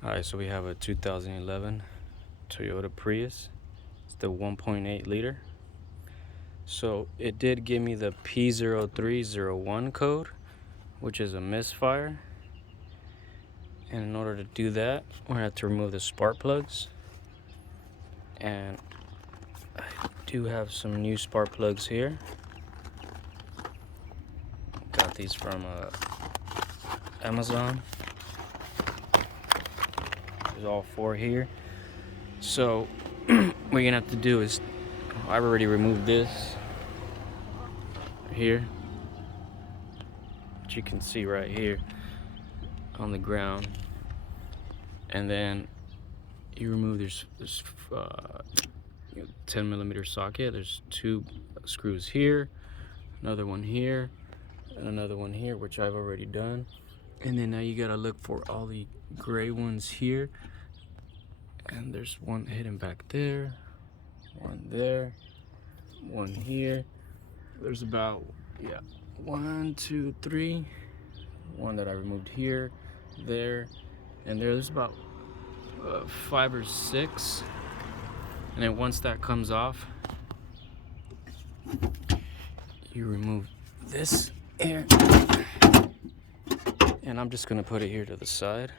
Alright, so we have a 2011 Toyota Prius. It's the 1.8 liter. So it did give me the P0301 code, which is a misfire. And in order to do that, we're gonna have to remove the spark plugs. And I do have some new spark plugs here. Got these from Amazon. There's all four here. So what you're gonna have to do is, I've already removed this here, which you can see right here on the ground, and then you remove this 10 millimeter socket. There's two screws here, another one here, and another one here, which I've already done. And then now you gotta look for all the gray ones here, and there's one hidden back there, one there, one here. There's about, yeah, 1, 2, 3, one that I removed here, there, and there. There's about 5 or 6. And then once that comes off, you remove this here, and I'm just gonna put it here to the side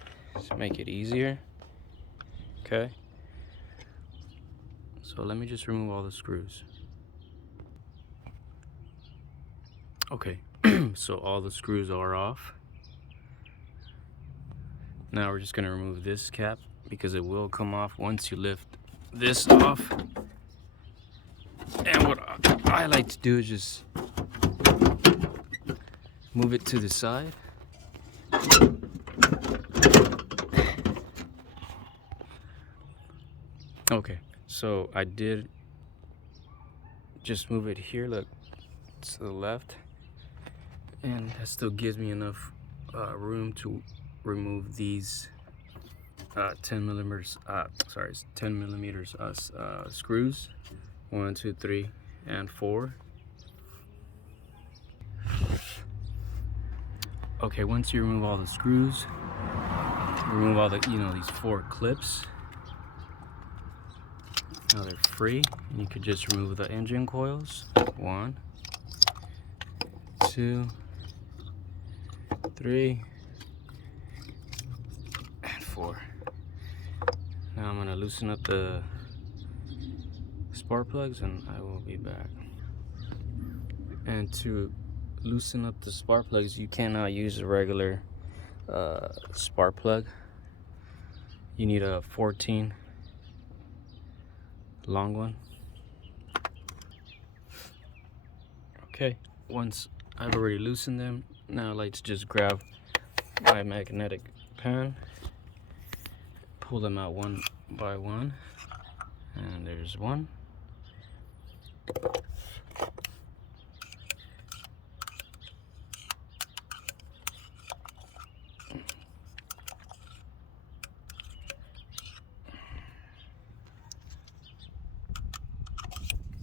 to make it easier. Okay, so let me just remove all the screws. Okay, so all the screws are off. Now we're just gonna remove this cap because it will come off once you lift this off. And what I like to do is just move it to the side. Okay, so I did just move it here, look, to the left, and that still gives me enough room to remove these 10 millimeters screws. 1, 2, 3, and 4. Okay, once you remove all the screws, remove all the, these 4 clips. Now they're free, and you could just remove the engine coils. 1, 2, 3, and 4. Now I'm gonna loosen up the spark plugs, and I will be back. And to loosen up the spark plugs, you cannot use a regular spark plug. You need a 14 long one. Okay, once I've already loosened them, now I like to just grab my magnetic pen, pull them out one by one, and there's one.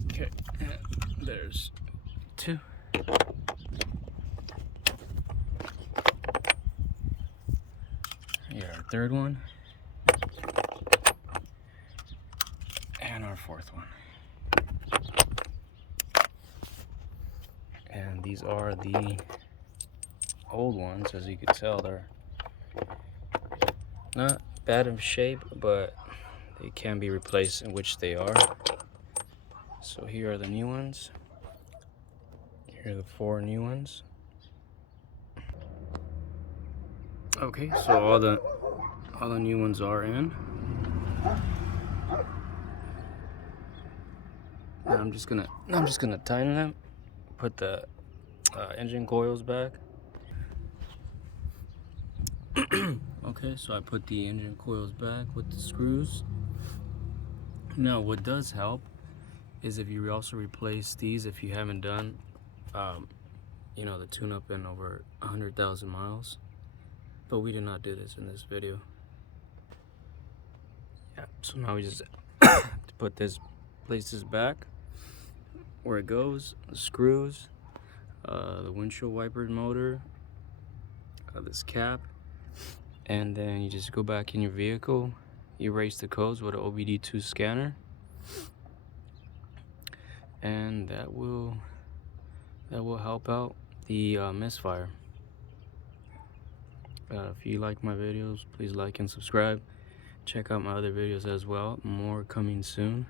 Okay, and there's 2. Here, our 3rd one, and our 4th one. And these are the old ones. As you can tell, they're not bad of shape, but they can be replaced, in which they are. So here are the new ones. Here are the 4 new ones. Okay, so all the new ones are in. Now I'm just gonna tighten them, put the engine coils back. Okay, so I put the engine coils back with the screws. Now what does help is if you also replace these, if you haven't done the tune-up in over 100,000 miles. But we did not do this in this video. Yeah, so now we just have to put this, place this back where it goes, the screws, the windshield wiper motor, this cap, and then you just go back in your vehicle, erase the codes with an OBD2 scanner, and that will help out the misfire. If you like my videos, please like and subscribe. Check out my other videos as well, more coming soon.